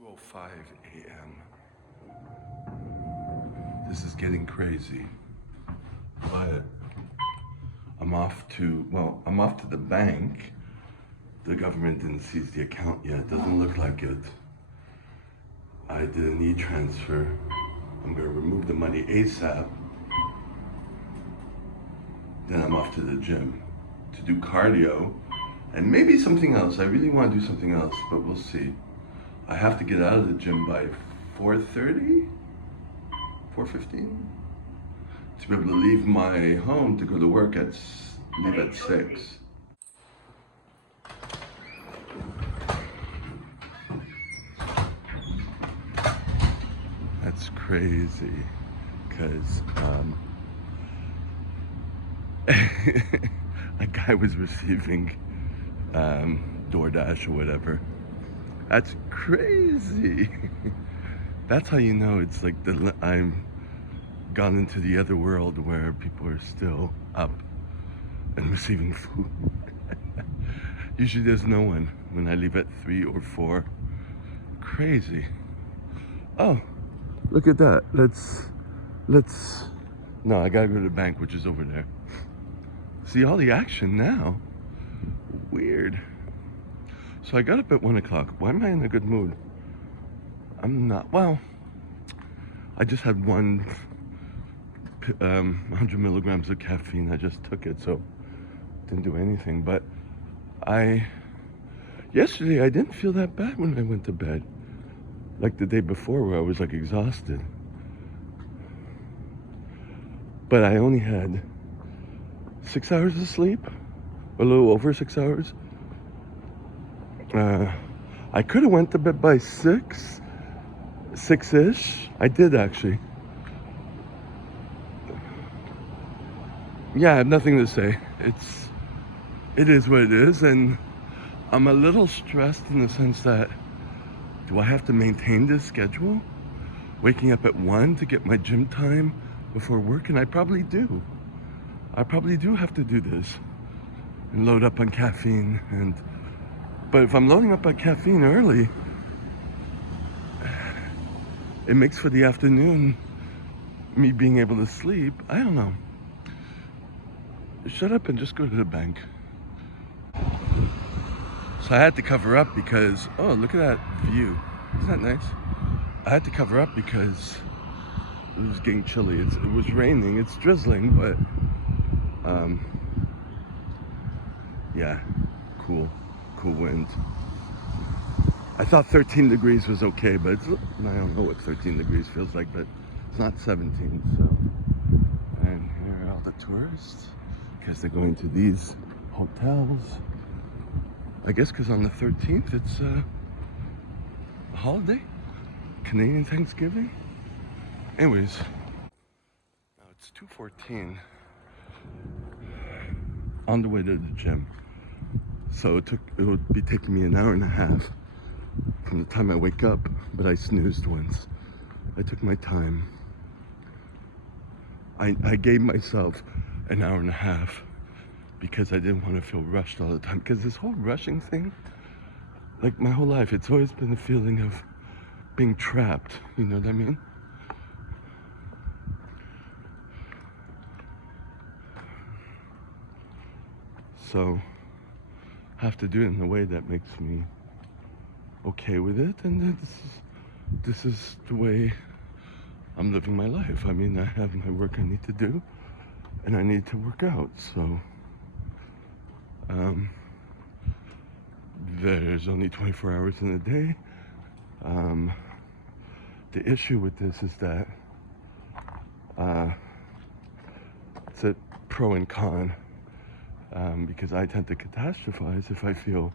2:05 a.m. This is getting crazy, but I'm off to the bank. The government didn't seize the account yet. Doesn't look like it. I did an e-transfer. I'm gonna remove the money ASAP. Then I'm off to the gym to do cardio and maybe something else. I really want to do something else, but we'll see. I have to get out of the gym by 4:30, 4:15 to be able to leave my home to go to work leave at 6. That's crazy, because a guy was receiving DoorDash or whatever. That's crazy. That's how you know it's like I'm gone into the other world where people are still up and receiving food. Usually there's no one when I leave at 3 or 4. Crazy. Oh, look at that. No, I gotta go to the bank, which is over there. See all the action now. Weird. So I got up at 1 o'clock. Why am I in a good mood? I'm not. Well, I just had 100 milligrams of caffeine. I just took it, so didn't do anything. But yesterday I didn't feel that bad when I went to bed. Like the day before where I was like exhausted. But I only had 6 hours of sleep, a little over 6 hours. I could have went to bed by 6-ish. I did actually. Yeah, I have nothing to say. It is what it is, and I'm a little stressed in the sense that, do I have to maintain this schedule? Waking up at 1 to get my gym time before work, and I probably do. I probably do have to do this and load up on caffeine. But if I'm loading up on caffeine early, it makes for the afternoon me being able to sleep. I don't know. Shut up and just go to the bank. So I had to cover up because, oh, look at that view. Isn't that nice? I had to cover up because it was getting chilly. It was raining. It's drizzling, but yeah, cool wind. I thought 13 degrees was okay, but I don't know what 13 degrees feels like, but it's not 17, so. And here are all the tourists, because they're going to these hotels. I guess because on the 13th, it's a holiday, Canadian Thanksgiving. Anyways, now it's 2:14, on the way to the gym. So it would be taking me an hour and a half from the time I wake up, but I snoozed once. I took my time. I gave myself an hour and a half because I didn't want to feel rushed all the time. Because this whole rushing thing, like my whole life, it's always been a feeling of being trapped. You know what I mean? So I have to do it in a way that makes me okay with it, and this is the way I'm living my life. I mean, I have my work I need to do, and I need to work out. So there's only 24 hours in a day. The issue with this is that it's a pro and con, because I tend to catastrophize if I feel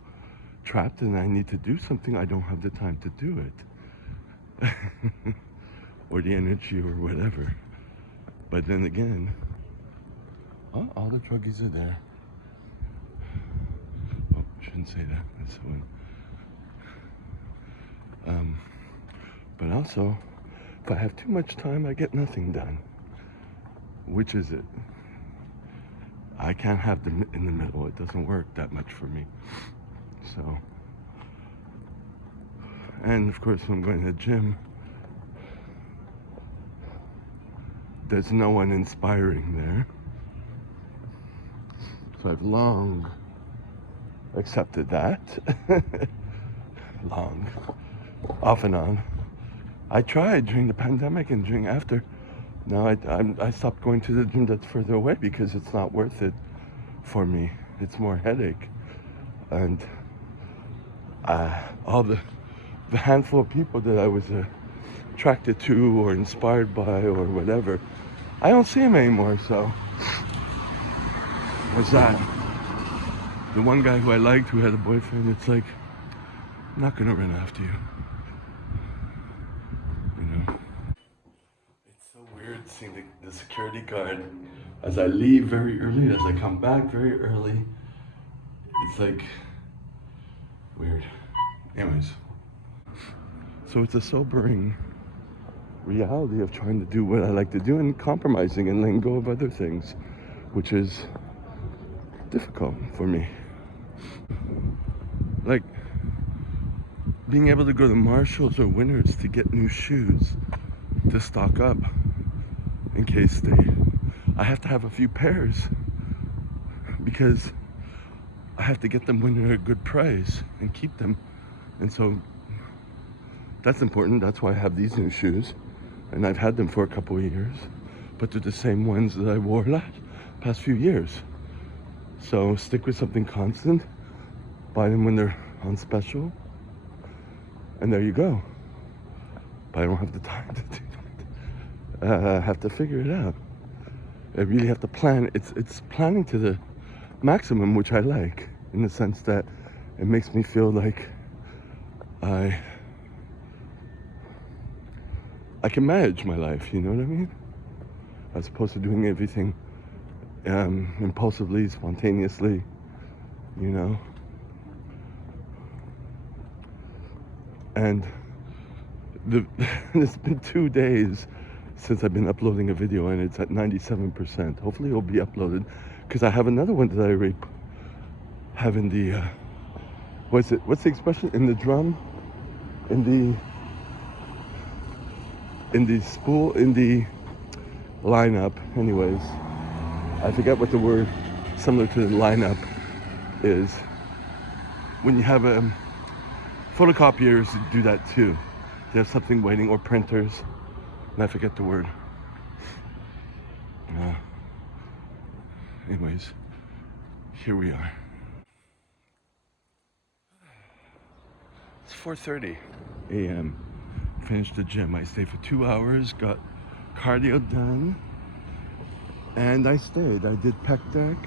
trapped and I need to do something. I don't have the time to do it. Or the energy or whatever. But then again, oh, all the druggies are there. Oh, shouldn't say that. That's the one. But also, if I have too much time, I get nothing done. Which is it? I can't have them in the middle. It doesn't work that much for me. So And of course, when I'm going to the gym, there's no one inspiring there. So I've long accepted that. Long, off and on. I tried during the pandemic and during after. Now I stopped going to the gym that's further away because it's not worth it for me. It's more headache. And all the handful of people that I was attracted to or inspired by or whatever, I don't see them anymore. So there's that. The one guy who I liked who had a boyfriend, it's like, I'm not gonna run after you. You know? It's so weird seeing the security guard as I leave very early, as I come back very early. It's like weird. Anyways. So it's a sobering reality of trying to do what I like to do and compromising and letting go of other things, which is difficult for me. Like being able to go to Marshalls or Winners to get new shoes to stock up in case I have to have a few pairs because I have to get them when they're a good price and keep them. And so that's important. That's why I have these new shoes, and I've had them for a couple of years, but they're the same ones that I wore past few years. So stick with something constant, buy them when they're on special, and there you go. But I don't have the time to do that. I have to figure it out. I really have to plan. It's planning to the maximum, which I like, in the sense that it makes me feel like I can manage my life, you know what I mean? As opposed to doing everything impulsively, spontaneously, you know? And it's been 2 days since I've been uploading a video, and it's at 97%. Hopefully it'll be uploaded, because I have another one that I already have in the, what's the expression? In the drum? In the lineup. Anyways, I forget what the word similar to the lineup is. When you have photocopiers do that too. They have something waiting, or printers, and I forget the word. Anyways, here we are. It's 4:30 a.m. Finished the gym. I stayed for 2 hours, got cardio done, and I stayed. I did pec deck,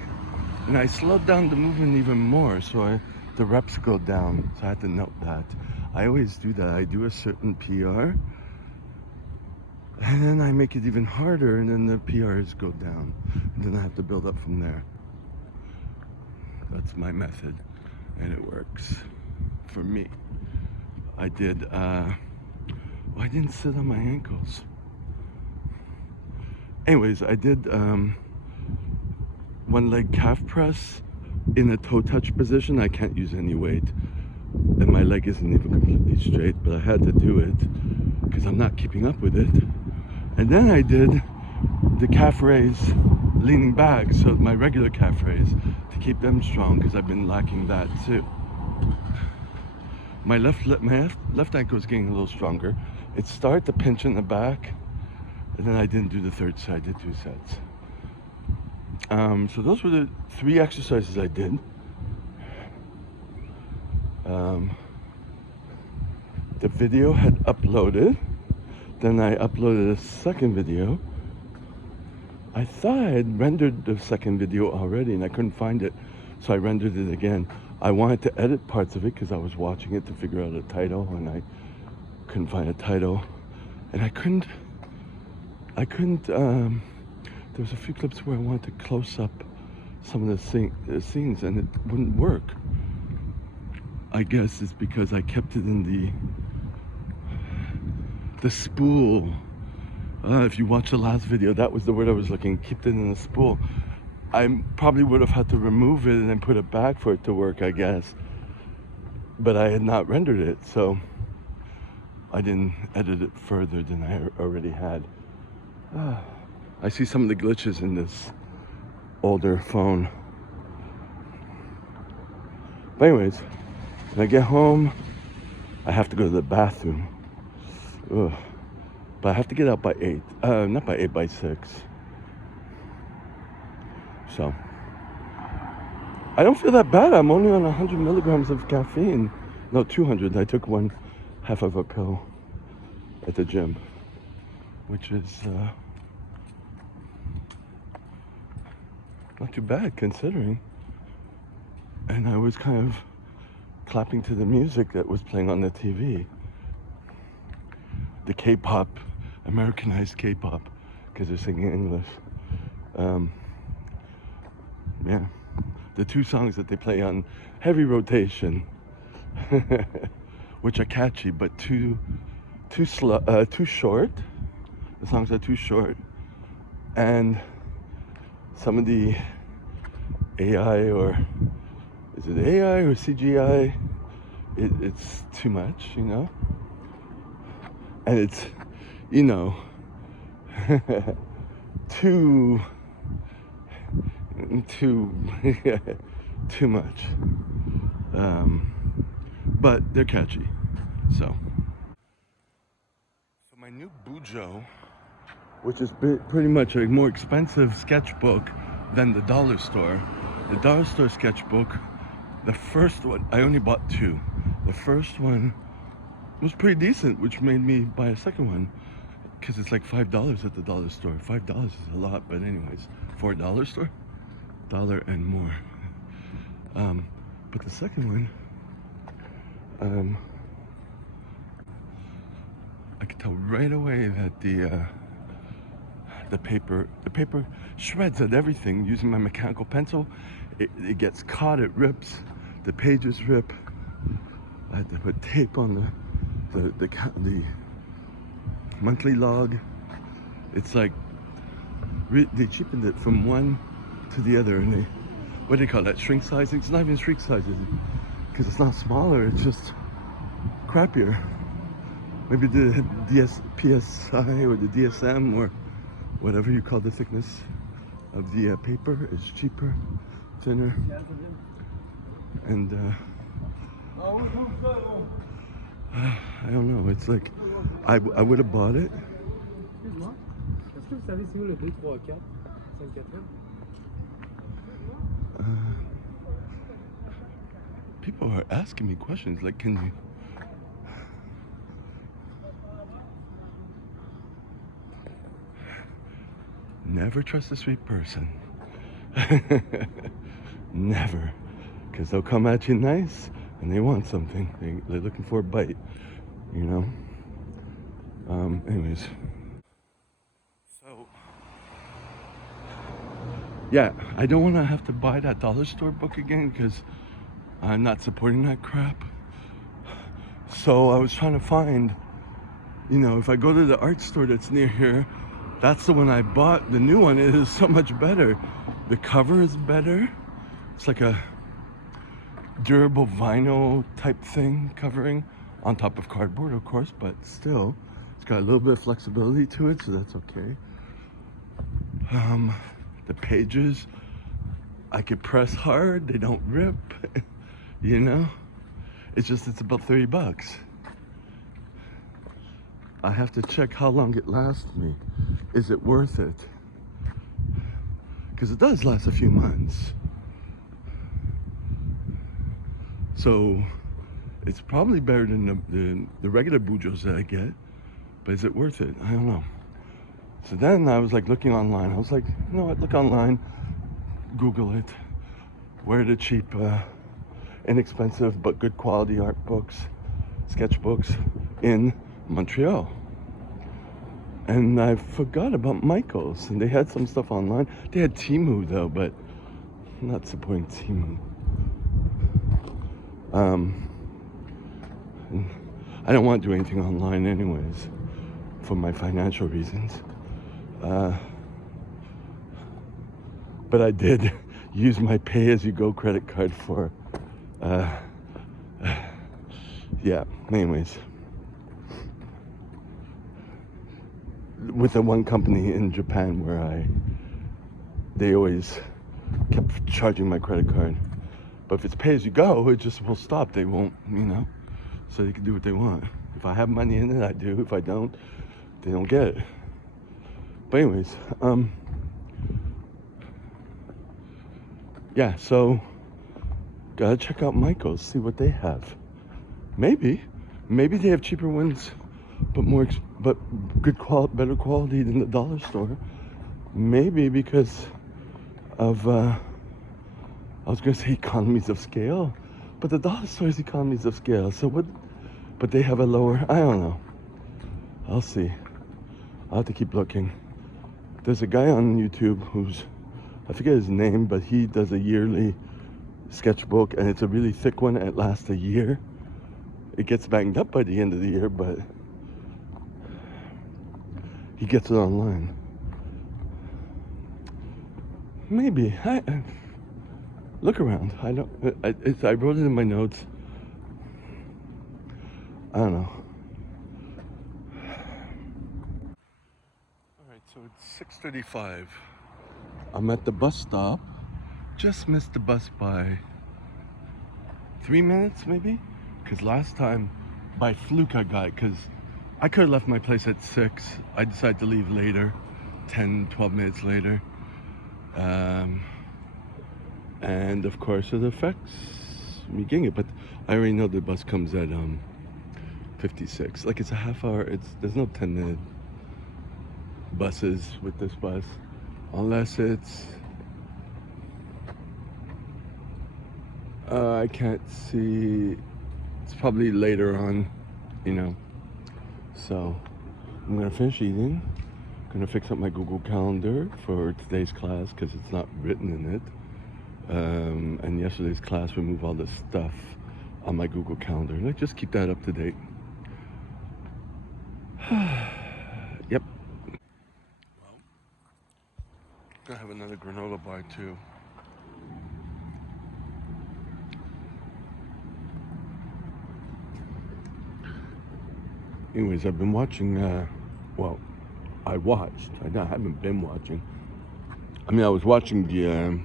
and I slowed down the movement even more, so the reps go down. So I had to note that. I always do that. I do a certain PR, and then I make it even harder, and then the PRs go down, and then I have to build up from there. That's my method, and it works for me. I did, I didn't sit on my ankles. Anyways, I did one leg calf press in a toe touch position. I can't use any weight, and my leg isn't even completely straight, but I had to do it because I'm not keeping up with it. And then I did the calf raise leaning back, so my regular calf raise, to keep them strong, because I've been lacking that too. My left ankle was getting a little stronger. It started to pinch in the back, and then I didn't do the third set. I did 2 sets. So those were the 3 exercises I did. The video had uploaded. Then I uploaded a second video. I thought I had rendered the second video already, and I couldn't find it, so I rendered it again. I wanted to edit parts of it because I was watching it to figure out a title, and I couldn't find a title, and I couldn't, there was a few clips where I wanted to close up some of the scenes, and it wouldn't work. I guess it's because I kept it in the spool. If you watch the last video, that was the word I was looking, kept it in the spool. I probably would have had to remove it and then put it back for it to work, I guess. But I had not rendered it, so I didn't edit it further than I already had. I see some of the glitches in this older phone. But anyways, when I get home, I have to go to the bathroom. Ugh. But I have to get out by 8. Not by 8, by 6. So, I don't feel that bad. I'm only on 100 milligrams of caffeine. No, 200. I took half of a pill at the gym, which is not too bad considering. And I was kind of clapping to the music that was playing on the TV. The K-pop, Americanized K-pop, because they're singing English. Yeah, the two songs that they play on heavy rotation, which are catchy but too short. The songs are too short, and some of the AI, or is it AI or CGI? It's too much, you know, and it's, you know, too much. But they're catchy. So my new Bujo, which is pretty much a more expensive sketchbook than the dollar store. The dollar store sketchbook, the first one, I only bought 2. The first one was pretty decent, which made me buy a second one, because it's like $5 at the dollar store. $5 is a lot, but anyways, for a dollar store, dollar and more. But the second one, I could tell right away that the paper shreds at everything. Using my mechanical pencil, it gets caught, it rips, the pages rip. I had to put tape on the monthly log. It's like they cheapened it from one to the other, and they, what do you call that, shrink sizing? It's not even shrink sizing, because it's not smaller, it's just crappier. Maybe the PSI or the DSM or whatever you call the thickness of the paper is cheaper, thinner, and I don't know, it's like, I would have bought it. Excuse-moi, est-ce que vous savez c'est où le 2, 3, 4, 5, 4? People are asking me questions like, can you... Never trust a sweet person. Never. Because they'll come at you nice and they want something. They're looking for a bite, you know? Anyways. So, yeah, I don't want to have to buy that dollar store book again because I'm not supporting that crap. So I was trying to find, you know, if I go to the art store that's near here, that's the one I bought. The new one is so much better. The cover is better. It's like a durable vinyl type thing covering on top of cardboard, of course, but still, it's got a little bit of flexibility to it, so that's okay. The pages, I could press hard, they don't rip, you know? It's just, it's about $30. I have to check how long it lasts me. Is it worth it? Because it does last a few months. So it's probably better than the regular Bujos that I get, but is it worth it? I don't know. So then I was like looking online. I was like, you know what, look online, Google it. Where are the cheap, inexpensive but good quality art books, sketchbooks in Montreal? And I forgot about Michael's, and they had some stuff online. They had Temu though, but I'm not supporting Temu. I don't want to do anything online anyways, for my financial reasons. But I did use my pay-as-you-go credit card for, yeah, anyways. with the one company in Japan where they always kept charging my credit card. But if it's pay as you go, it just will stop. They won't, so they can do what they want. If I have money in it, I do. If I don't, they don't get it. But anyways, yeah, so gotta check out Michael's, see what they have. Maybe they have cheaper ones, but better quality than the dollar store. Maybe because of I was gonna say economies of scale, but the dollar store is economies of scale. So what? But they have a lower. I don't know. I'll see. I'll have to keep looking. There's a guy on YouTube who's, I forget his name, but he does a yearly sketchbook, and it's a really thick one. It lasts a year. It gets banged up by the end of the year, but he gets it online. Maybe. Look around. I wrote it in my notes. I don't know. All right, so it's 6:35. I'm at the bus stop. Just missed the bus by 3 minutes, maybe? Because last time, by fluke, I got it. Because I could have left my place at 6. I decided to leave later, 10, 12 minutes later. And of course it affects me getting it, but I already know the bus comes at 56. Like, it's a half hour. There's no 10-minute buses with this bus, unless it's I can't see. It's probably later on, So I'm gonna finish eating. Gonna fix up my Google Calendar for today's class because it's not written in it. And yesterday's class removed all the stuff on my Google Calendar. And I just keep that up to date. Yep. Well, gonna have another granola bar too. Anyways, I've been watching, I haven't been watching. I was watching the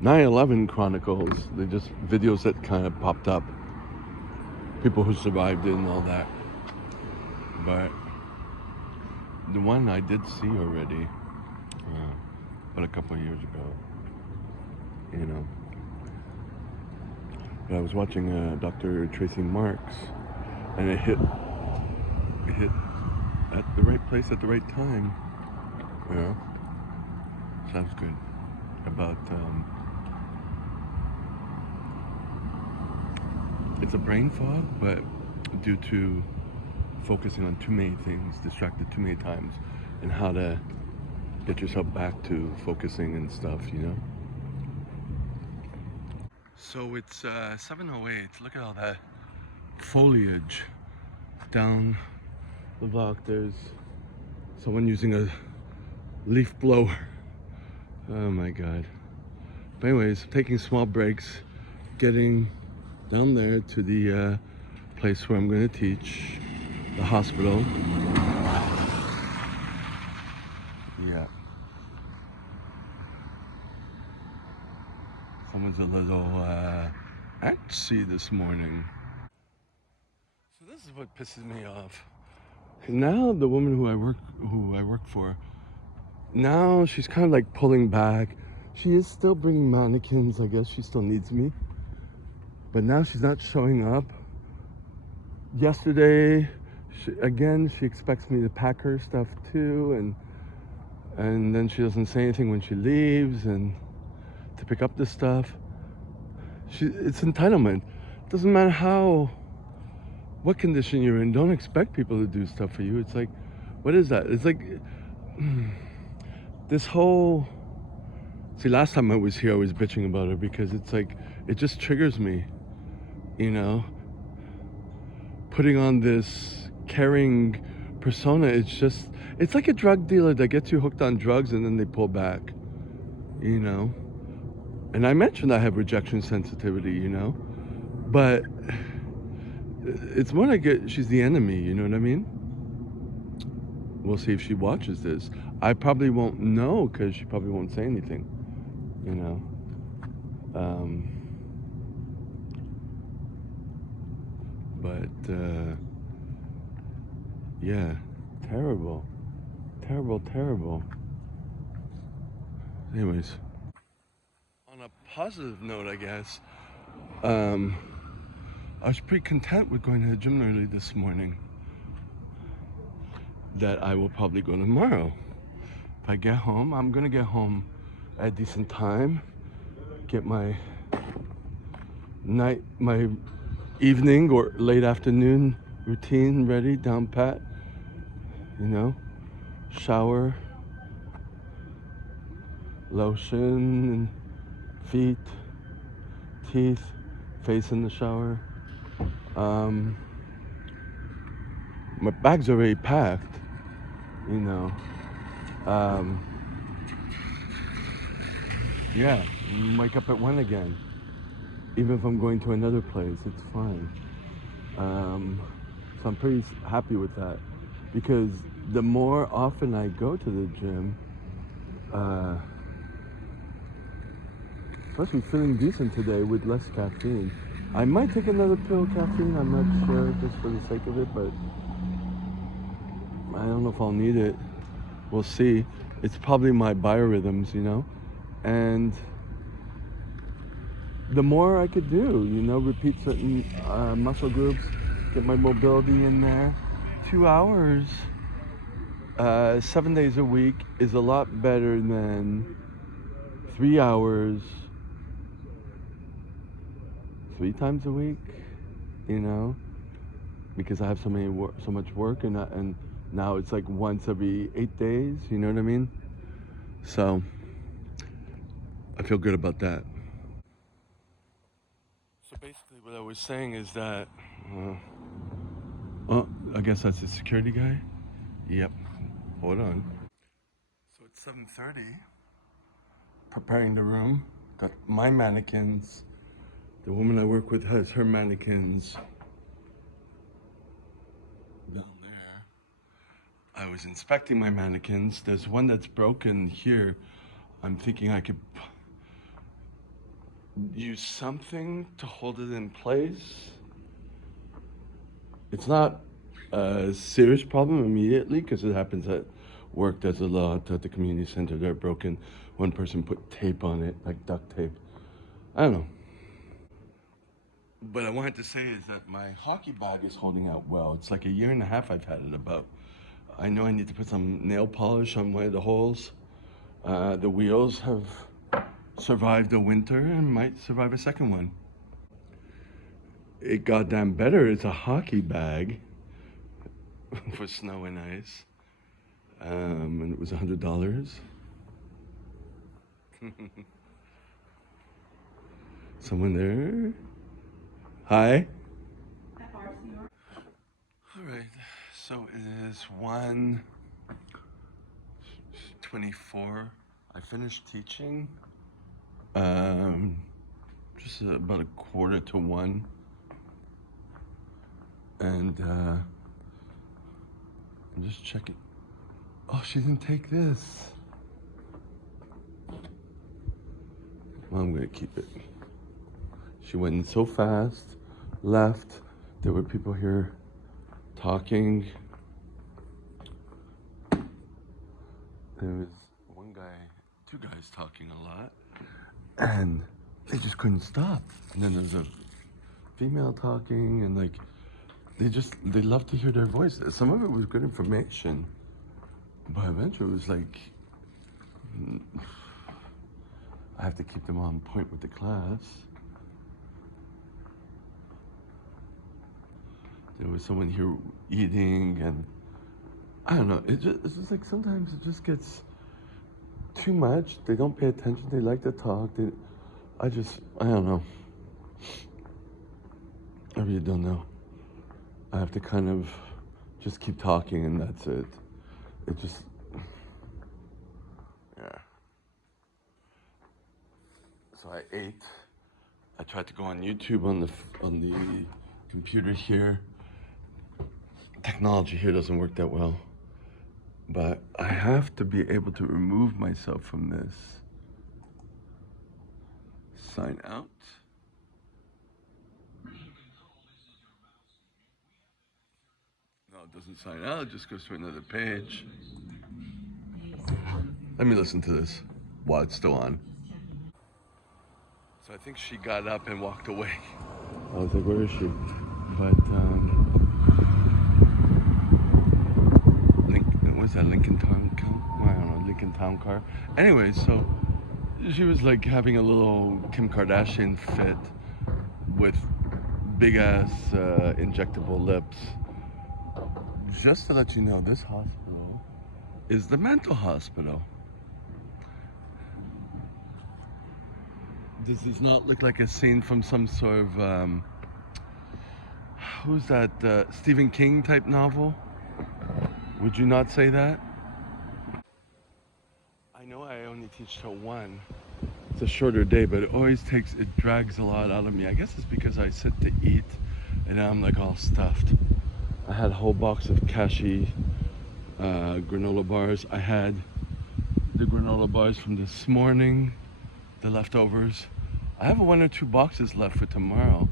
9/11 Chronicles. They just videos that kind of popped up. People who survived it and all that. But the one I did see already, but a couple of years ago, But I was watching Dr. Tracy Marks, and it hit at the right place at the right time. Sounds good. About it's a brain fog, but due to focusing on too many things, distracted too many times, and how to get yourself back to focusing and stuff, So it's 7:08. Look at all that foliage down the block. There's someone using a leaf blower. Oh my God. But anyways, taking small breaks, getting down there to the place where I'm going to teach, the hospital. Yeah. Someone's a little antsy this morning. So this is what pisses me off. Now the woman who I work for, now she's kind of like pulling back. She is still bringing mannequins. I guess she still needs me. But now she's not showing up. Yesterday, she expects me to pack her stuff too, and then she doesn't say anything when she leaves and to pick up the stuff. It's entitlement. Doesn't matter what condition you're in. Don't expect people to do stuff for you. It's like, what is that? It's like this whole. See, last time I was here, I was bitching about her because it's like it just triggers me. Putting on this caring persona, it's like a drug dealer that gets you hooked on drugs and then they pull back, And I mentioned I have rejection sensitivity, but it's more like she's the enemy, you know what I mean? we'll see if she watches this. I probably won't know because she probably won't say anything, you know. But yeah, terrible, terrible, terrible. Anyways, on a positive note, I guess, I was pretty content with going to the gym early this morning. That I will probably go tomorrow. If I get home, I'm gonna get home at a decent time, get my evening or late afternoon routine ready, down pat, you know, shower, lotion, and feet, teeth, face in the shower. My bag's already packed, you know. Yeah, wake up at 1 again. Even if I'm going to another place, it's fine. So I'm pretty happy with that, because the more often I go to the gym, especially feeling decent today with less caffeine. I might take another pill of caffeine, I'm not sure, just for the sake of it, but I don't know if I'll need it. We'll see. It's probably my biorhythms, you know, and the more I could do, you know, repeat certain muscle groups, get my mobility in there. 2 hours, 7 days a week is a lot better than 3 hours, 3 times a week, you know, because I have so much work, and now it's like once every 8 days, you know what I mean? So I feel good about that. So basically what I was saying is that, oh, I guess that's the security guy? Yep, hold on. So it's 7:30, preparing the room, got my mannequins. The woman I work with has her mannequins down there. I was inspecting my mannequins. There's one that's broken here. I'm thinking I could use something to hold it in place. It's not a serious problem immediately, because it happens at work. There's a lot at the community center. They're broken. One person put tape on it, like duct tape. I don't know. But I wanted to say is that my hockey bag is holding out well. It's like a year and a half I've had it about. I know I need to put some nail polish on one of the holes. The wheels have survived the winter and might survive a second one. It goddamn better. It's a hockey bag for snow and ice. And it was $100. Someone there? Hi. All right. So it is 1:24. I finished teaching. Just about 1:45. And I'm just checking. Oh, she didn't take this. Well, I'm gonna keep it. She went in so fast, left. There were people here talking. There was two guys talking a lot, and they just couldn't stop. And then there's a female talking, and like, they love to hear their voices. Some of it was good information, but eventually it was like, I have to keep them on point with the class. There was someone here eating, and I don't know, it's just like sometimes it just gets too much. They don't pay attention, they like to talk. I don't know. I really don't know. I have to kind of just keep talking, and that's it. It just, yeah. So I ate. I tried to go on YouTube on the computer here. Technology here doesn't work that well. But I have to be able to remove myself from this. Sign out. No, it doesn't sign out, it just goes to another page. Let me listen to this while it's still on. So I think she got up and walked away. I was like, where is she? But, what's that, Lincoln Town Car? I don't know, Lincoln Town Car. Anyway, so she was like having a little Kim Kardashian fit with big ass injectable lips. Just to let you know, this hospital is the mental hospital. Does this not look like a scene from some sort of, who's that, Stephen King type novel? Would you not say that? I know I only teach till 1. It's a shorter day, but it drags a lot out of me. I guess it's because I sit to eat and I'm like all stuffed. I had a whole box of cashew granola bars. I had the granola bars from this morning, the leftovers. I have 1 or 2 boxes left for tomorrow.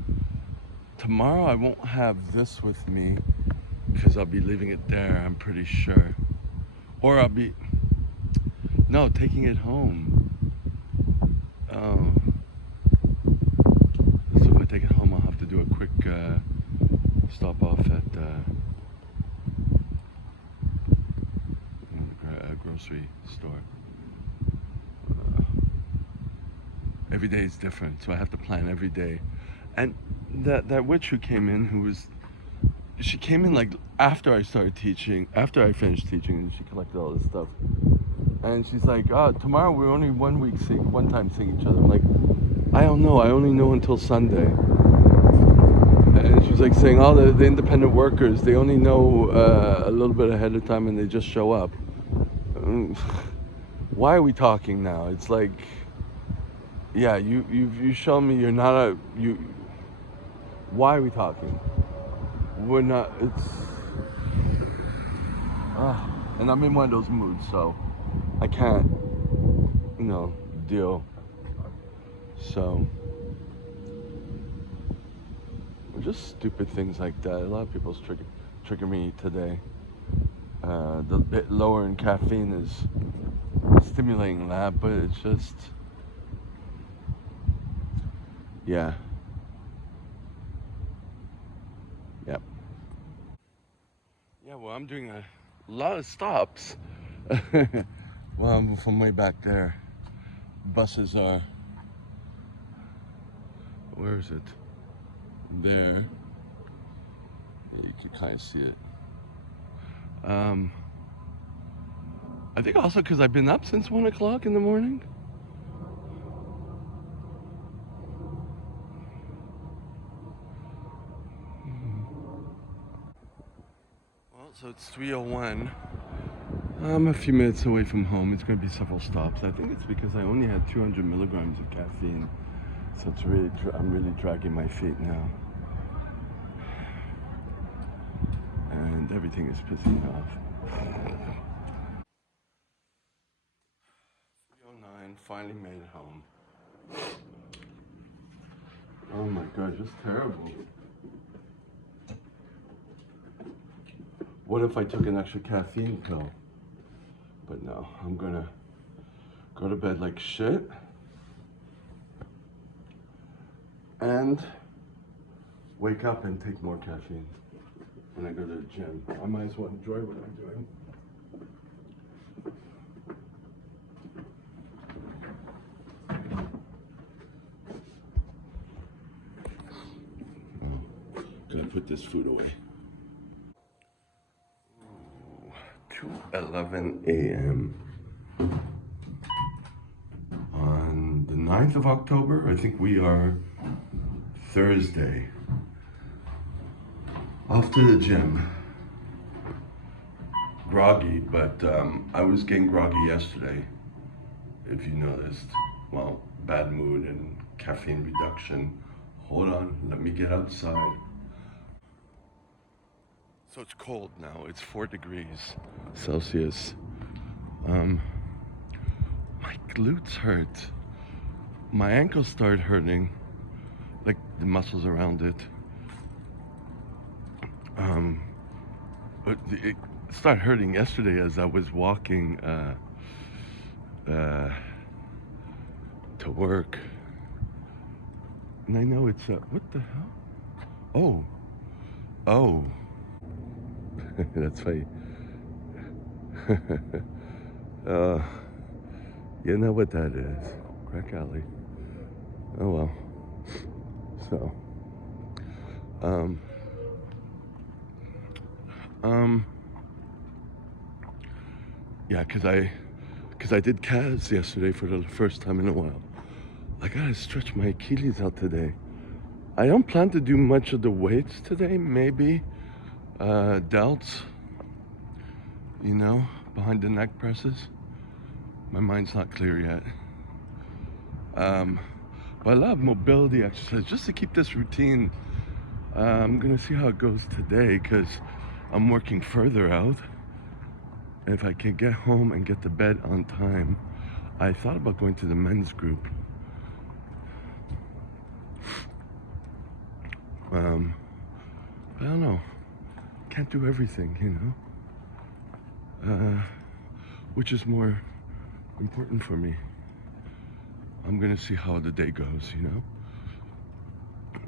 Tomorrow I won't have this with me because I'll be leaving it there, I'm pretty sure. Or no, taking it home. Oh. So if I take it home, I'll have to do a quick stop off at a grocery store. Every day is different, so I have to plan every day. And that witch who came in, she came in like after I started teaching, after I finished teaching, and she collected all this stuff. And she's like, oh, tomorrow we're only one time seeing each other. I'm like, I don't know, I only know until Sunday. And she was like saying, all the independent workers, they only know a little bit ahead of time and they just show up. Why are we talking now? It's like, yeah, you shown me you're not why are we talking? We're not, and I'm in one of those moods, so I can't, deal. So, just stupid things like that. A lot of people's trigger me today. The bit lower in caffeine is stimulating that, but it's just, yeah. Yep. Yeah, well, I'm doing a lot of stops. Well, I'm from way back there. Buses are, where is it? There. Yeah, you can kind of see it. I think also because I've been up since 1 o'clock in the morning. Well, so it's 3:01. I'm a few minutes away from home. It's going to be several stops. I think it's because I only had 200 milligrams of caffeine. So it's really, I'm really dragging my feet now. And everything is pissing me off. 3:09, finally made it home. Oh my god, just terrible. What if I took an extra caffeine pill? But no, I'm gonna go to bed like shit and wake up and take more caffeine when I go to the gym. I might as well enjoy what I'm doing. Gonna put this food away. 2:11 a.m. on the 9th of October. I think we are Thursday. Off to the gym. Groggy, but I was getting groggy yesterday, if you noticed. Well, bad mood and caffeine reduction. Hold on, let me get outside. So it's cold now. It's 4 degrees Celsius. My glutes hurt. My ankles started hurting, like the muscles around it. But it started hurting yesterday as I was walking to work. And I know it's what the hell? Oh, that's funny. uh, you know what that is? Crack Alley. Oh well. So, yeah, cause I did calves yesterday for the first time in a while. I gotta stretch my Achilles out today. I don't plan to do much of the weights today. Maybe delts. You know, behind the neck presses. My mind's not clear yet. But I love mobility exercise just to keep this routine. I'm gonna see how it goes today because I'm working further out. And if I can get home and get to bed on time, I thought about going to the men's group. I don't know. Can't do everything, you know. Which is more important for me. I'm gonna see how the day goes, you know.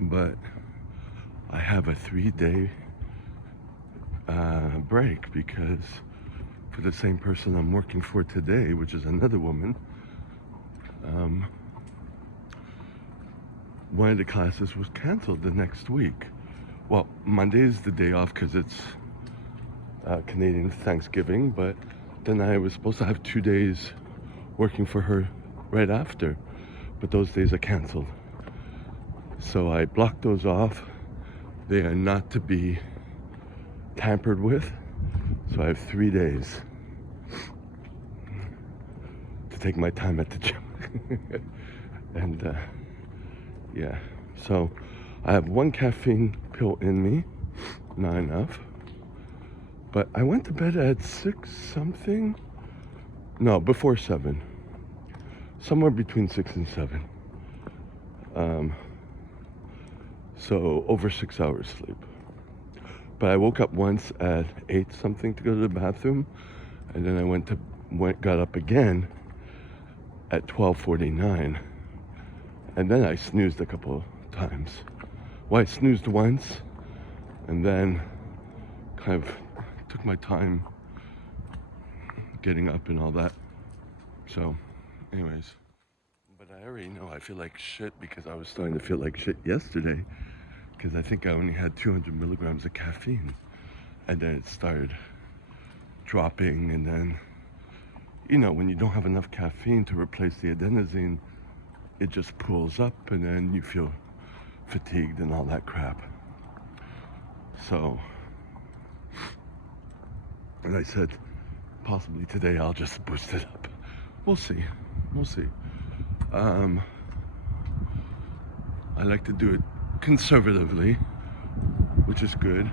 But I have a 3-day break because for the same person I'm working for today, which is another woman, one of the classes was canceled the next week. Well, Monday is the day off because it's Canadian Thanksgiving, but then I was supposed to have 2 days working for her right after, but those days are canceled. So I blocked those off. They are not to be tampered with. So I have 3 days to take my time at the gym. And yeah, so I have 1 caffeine pill in me, not enough. But I went to bed at 6 something. No, before 7. Somewhere between 6 and 7. So over 6 hours sleep. But I woke up once at 8 something to go to the bathroom, and then I got up again at 12:49, and then I snoozed a couple times. Well, I snoozed once, and then kind of took my time getting up and all that. So, anyways, but I already know I feel like shit because I was starting to feel like shit yesterday because I think I only had 200 milligrams of caffeine, and then it started dropping, and then, you know, when you don't have enough caffeine to replace the adenosine, it just pulls up, and then you feel fatigued and all that crap. So, and I said, possibly today I'll just boost it up. We'll see. I like to do it conservatively, which is good.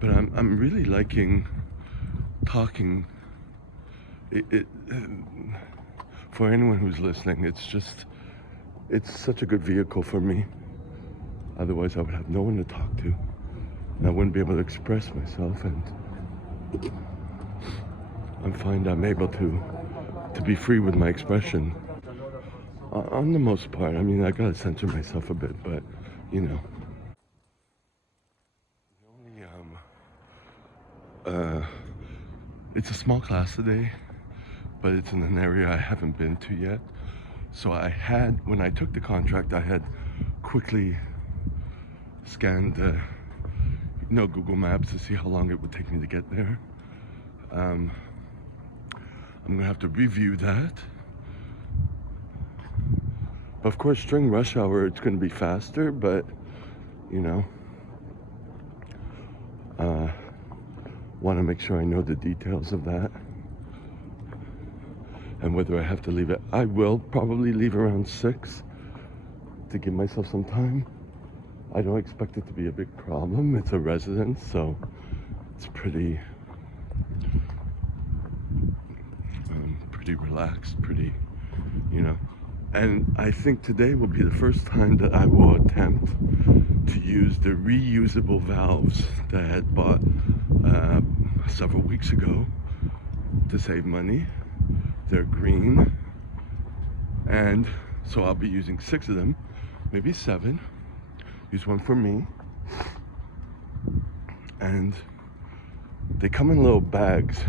But I'm really liking talking. For anyone who's listening, it's such a good vehicle for me. Otherwise I would have no one to talk to, and I wouldn't be able to express myself, and I find I'm able to be free with my expression. On the most part, I mean, I gotta censor myself a bit, but, you know. It's a small class today, but it's in an area I haven't been to yet. So when I took the contract, I had quickly scanned, Google Maps to see how long it would take me to get there. I'm gonna have to review that. But of course, during rush hour, it's gonna be faster, but, you know, want to make sure I know the details of that and whether I have to leave it. I will probably leave around 6 to give myself some time, I don't expect it to be a big problem. It's a residence, so it's pretty relaxed, pretty, you know. And I think today will be the first time that I will attempt to use the reusable valves that I had bought several weeks ago to save money. They're green, and so I'll be using 6 of them, maybe 7. Use one for me, and they come in little bags,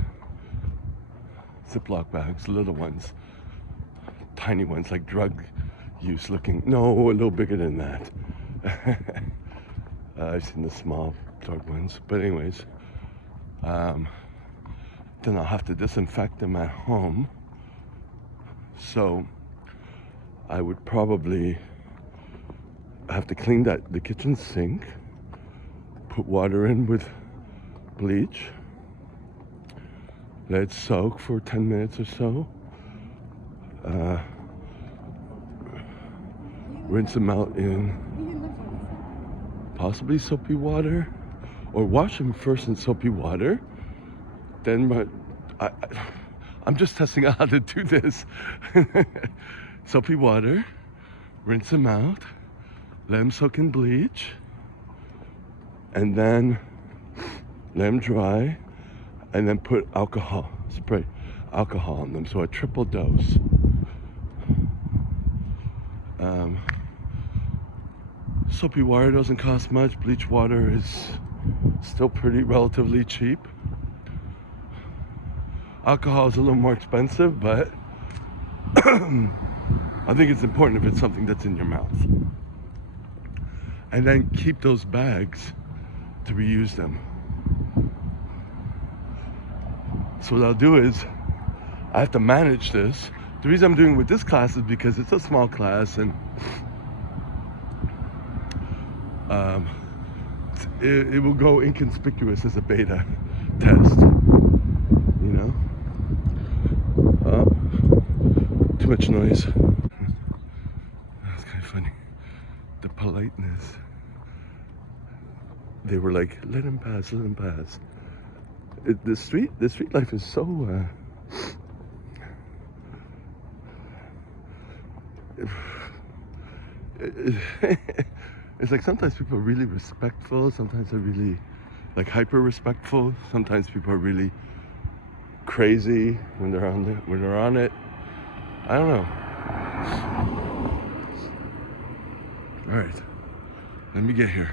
Ziploc bags, little ones, tiny ones, like drug use looking. No, a little bigger than that. I've seen the small drug ones, but anyways, then I'll have to disinfect them at home. So I would probably have to clean the kitchen sink, put water in with bleach, let it soak for 10 minutes or so, rinse them out in possibly soapy water, or wash them first in soapy water, then I'm just testing out how to do this. Soapy water, rinse them out, let them soak in bleach, and then let them dry, and then put alcohol, spray alcohol on them, so a triple dose. Soapy water doesn't cost much. Bleach water is still pretty relatively cheap. Alcohol is a little more expensive, but I think it's important if it's something that's in your mouth. And then keep those bags to reuse them. So what I'll do is, I have to manage this. The reason I'm doing it with this class is because it's a small class, and it will go inconspicuous as a beta test, you know? Too much noise. That's kind of funny. The politeness. They were like, let him pass, let him pass. The street life is so it's like sometimes people are really respectful, sometimes they're really like hyper respectful, sometimes people are really crazy when they're on it. I don't know. All right, let me get here.